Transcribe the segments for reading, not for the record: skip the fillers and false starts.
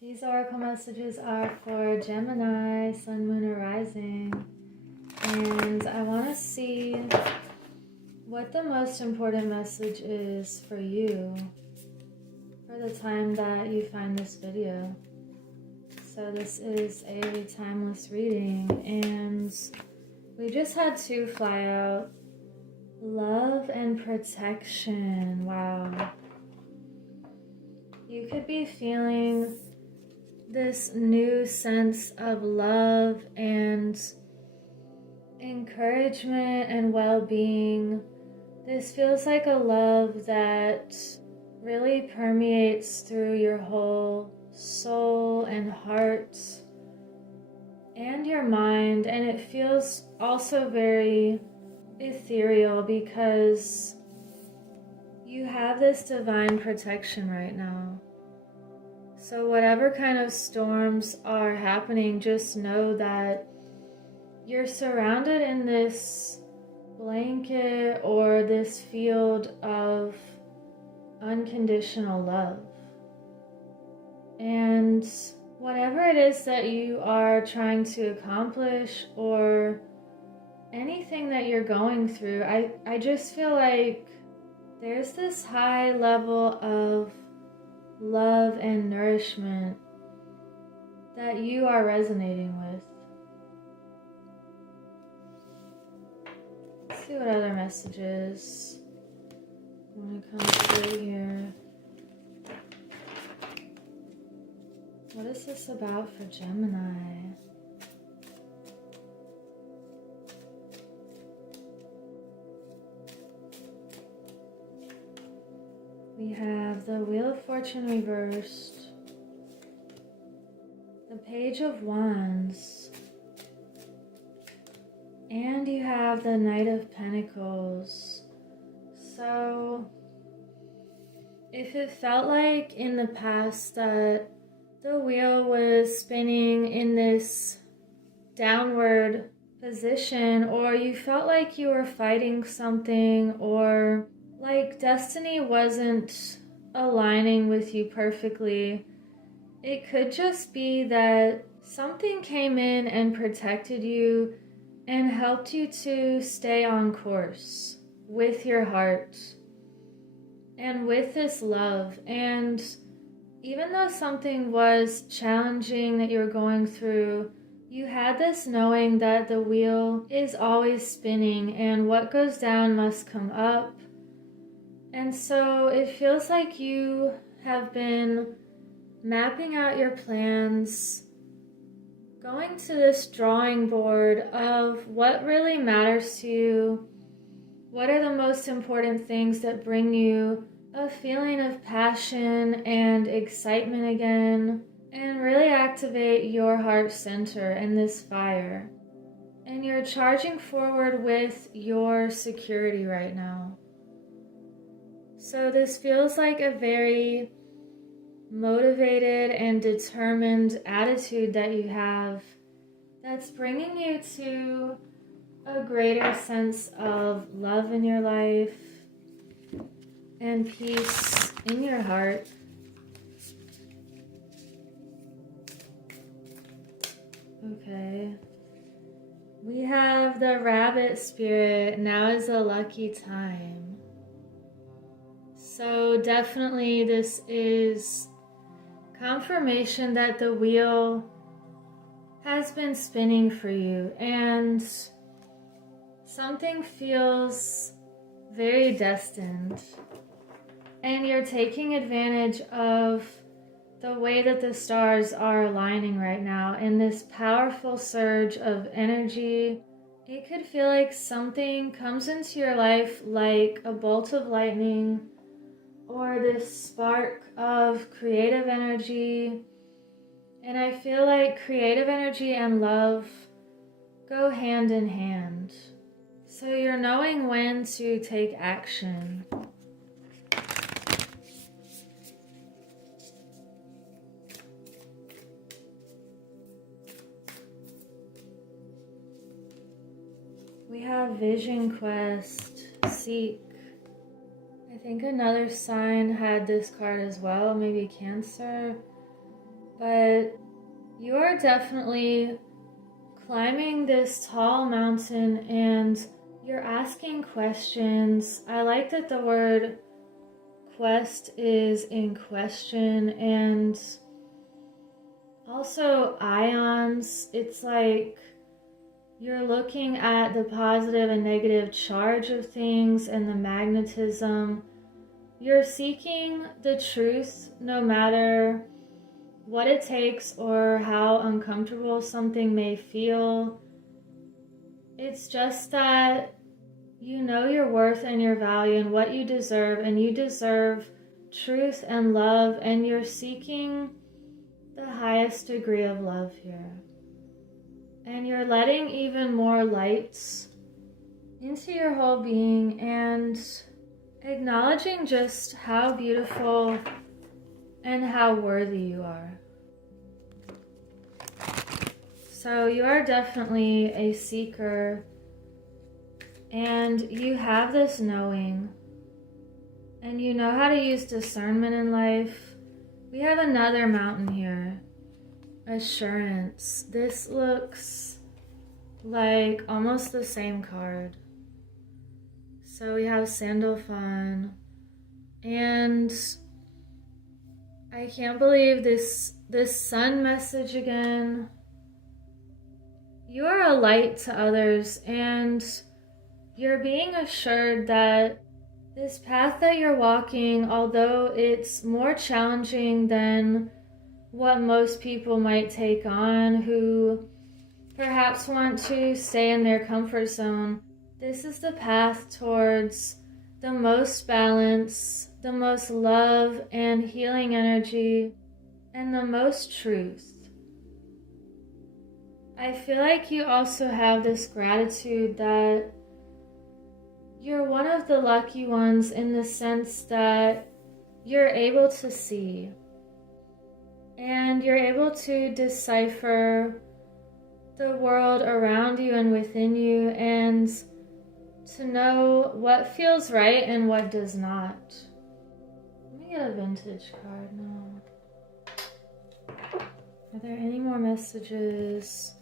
These oracle messages are for Gemini, Sun, Moon, or Rising. And I want to see what the most important message is for you for the time that you find this video. So this is a timeless reading, and we just had two fly out. Love and protection. Wow. You could be feeling this new sense of love and encouragement and well-being. This feels like a love that really permeates through your whole soul and heart and your mind, and it feels also very ethereal because you have this divine protection right now. So whatever kind of storms are happening, just know that you're surrounded in this blanket or this field of unconditional love. And whatever it is that you are trying to accomplish or anything that you're going through, I just feel like there's this high level of love and nourishment that you are resonating with. Let's see what other messages want to come through here. What is this about for Gemini? We have the Wheel of Fortune reversed, the Page of Wands, and you have the Knight of Pentacles. So, if it felt like in the past that the wheel was spinning in this downward position, or you felt like you were fighting something, or like destiny wasn't aligning with you perfectly, it could just be that something came in and protected you and helped you to stay on course with your heart and with this love. And even though something was challenging that you were going through, you had this knowing that the wheel is always spinning and what goes down must come up. And so it feels like you have been mapping out your plans, going to this drawing board of what really matters to you, what are the most important things that bring you a feeling of passion and excitement again, and really activate your heart center and this fire. And you're charging forward with your security right now. So this feels like a very motivated and determined attitude that you have that's bringing you to a greater sense of love in your life and peace in your heart. Okay. We have the Rabbit Spirit. Now is a lucky time. So definitely this is confirmation that the wheel has been spinning for you and something feels very destined. And you're taking advantage of the way that the stars are aligning right now in this powerful surge of energy. It could feel like something comes into your life like a bolt of lightning, or this spark of creative energy. And I feel like creative energy and love go hand in hand. So you're knowing when to take action. We have Vision Quest, Seek. I think another sign had this card as well, maybe Cancer. but you are definitely climbing this tall mountain and you're asking questions. I like that the word quest is in question, and also ions. It's like you're looking at the positive and negative charge of things and the magnetism. You're seeking the truth no matter what it takes or how uncomfortable something may feel. It's just that you know your worth and your value and what you deserve, and you deserve truth and love, and you're seeking the highest degree of love here. And you're letting even more lights into your whole being and acknowledging just how beautiful and how worthy you are. So you are definitely a seeker, and you have this knowing, and you know how to use discernment in life. We have another mountain here, assurance. This looks like almost the same card. So we have Sandalphon, and I can't believe this sun message again. You are a light to others, and you're being assured that this path that you're walking, although it's more challenging than what most people might take on who perhaps want to stay in their comfort zone, this is the path towards the most balance, the most love and healing energy, and the most truth. I feel like you also have this gratitude that you're one of the lucky ones in the sense that you're able to see and you're able to decipher the world around you and within you, and to know what feels right and what does not. Let me get a vintage card now. Are there any more messages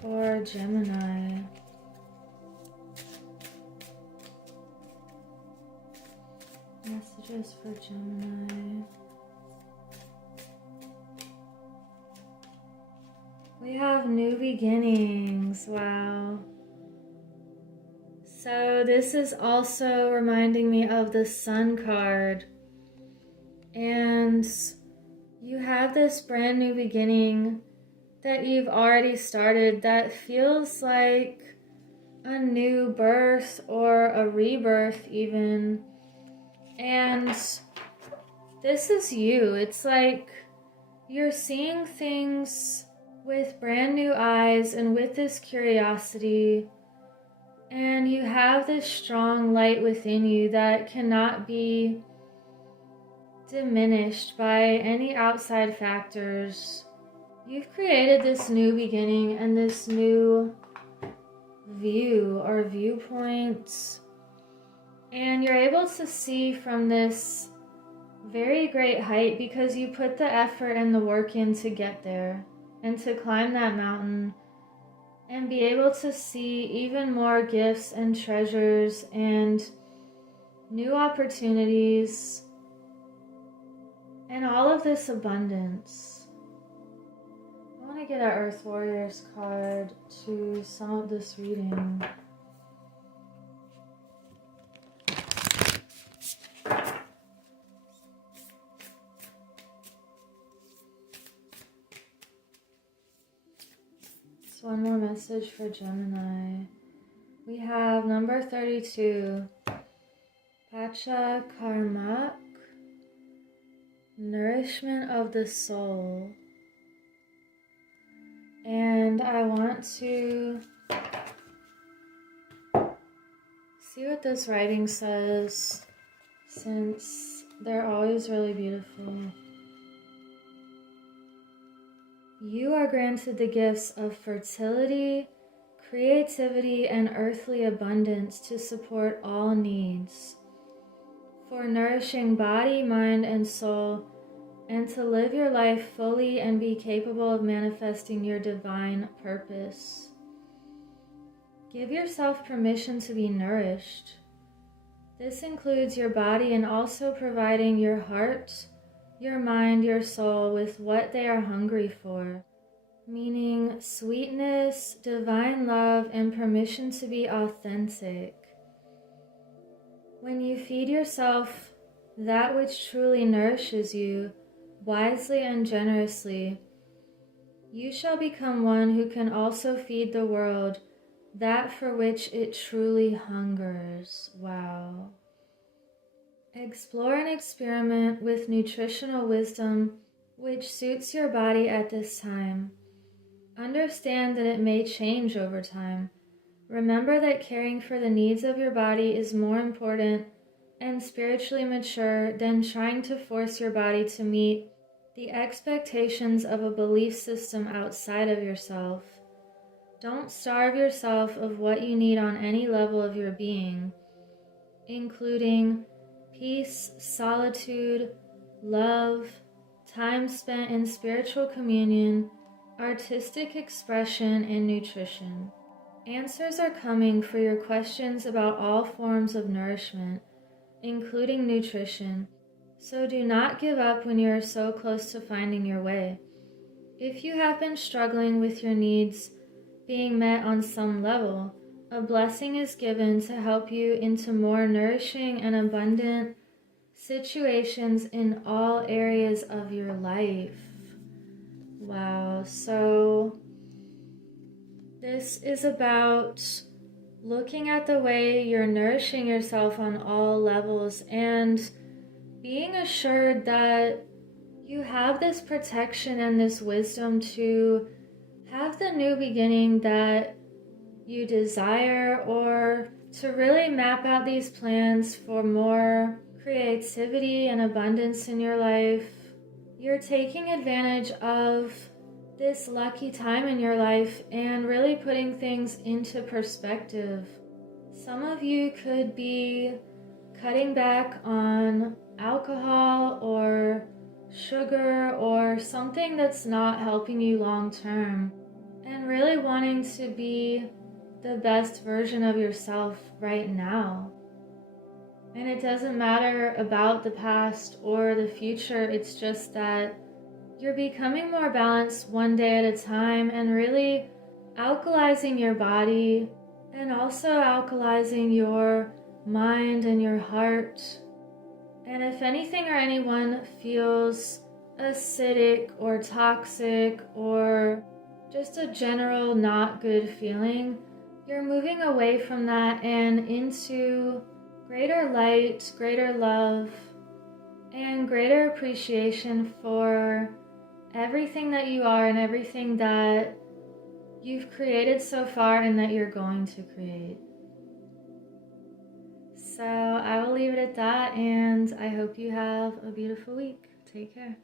for Gemini? Messages for Gemini. We have new beginnings. Wow. So this is also reminding me of the Sun card. And you have this brand new beginning that you've already started that feels like a new birth or a rebirth even. And this is you. It's like you're seeing things with brand new eyes and with this curiosity, and you have this strong light within you that cannot be diminished by any outside factors. You've created this new beginning and this new view or viewpoint, and you're able to see from this very great height because you put the effort and the work in to get there and to climb that mountain and be able to see even more gifts and treasures and new opportunities and all of this abundance. I want to get an Earth Warriors card to sum up this reading. One more message for Gemini. We have number 32, Pacha Karmak, nourishment of the soul. And I want to see what this writing says, since they're always really beautiful. You are granted the gifts of fertility, creativity, and earthly abundance to support all needs. For nourishing body, mind, and soul, and to live your life fully and be capable of manifesting your divine purpose. Give yourself permission to be nourished. This includes your body and also providing your heart, your mind, your soul with what they are hungry for, meaning sweetness, divine love, and permission to be authentic. When you feed yourself that which truly nourishes you, wisely and generously, you shall become one who can also feed the world that for which it truly hungers. Wow. Explore and experiment with nutritional wisdom which suits your body at this time. Understand that it may change over time. Remember that caring for the needs of your body is more important and spiritually mature than trying to force your body to meet the expectations of a belief system outside of yourself. Don't starve yourself of what you need on any level of your being, including peace, solitude, love, time spent in spiritual communion, artistic expression, and nutrition. Answers are coming for your questions about all forms of nourishment, including nutrition, so do not give up when you are so close to finding your way. If you have been struggling with your needs being met on some level, a blessing is given to help you into more nourishing and abundant situations in all areas of your life. Wow, so this is about looking at the way you're nourishing yourself on all levels and being assured that you have this protection and this wisdom to have the new beginning that you desire, or to really map out these plans for more creativity and abundance in your life. You're taking advantage of this lucky time in your life and really putting things into perspective. Some of you could be cutting back on alcohol or sugar or something that's not helping you long term, and really wanting to be the best version of yourself right now. And it doesn't matter about the past or the future, it's just that you're becoming more balanced one day at a time and really alkalizing your body and also alkalizing your mind and your heart. And if anything or anyone feels acidic or toxic or just a general not good feeling, you're moving away from that and into greater light, greater love, and greater appreciation for everything that you are and everything that you've created so far and that you're going to create. So I will leave it at that, and I hope you have a beautiful week. Take care.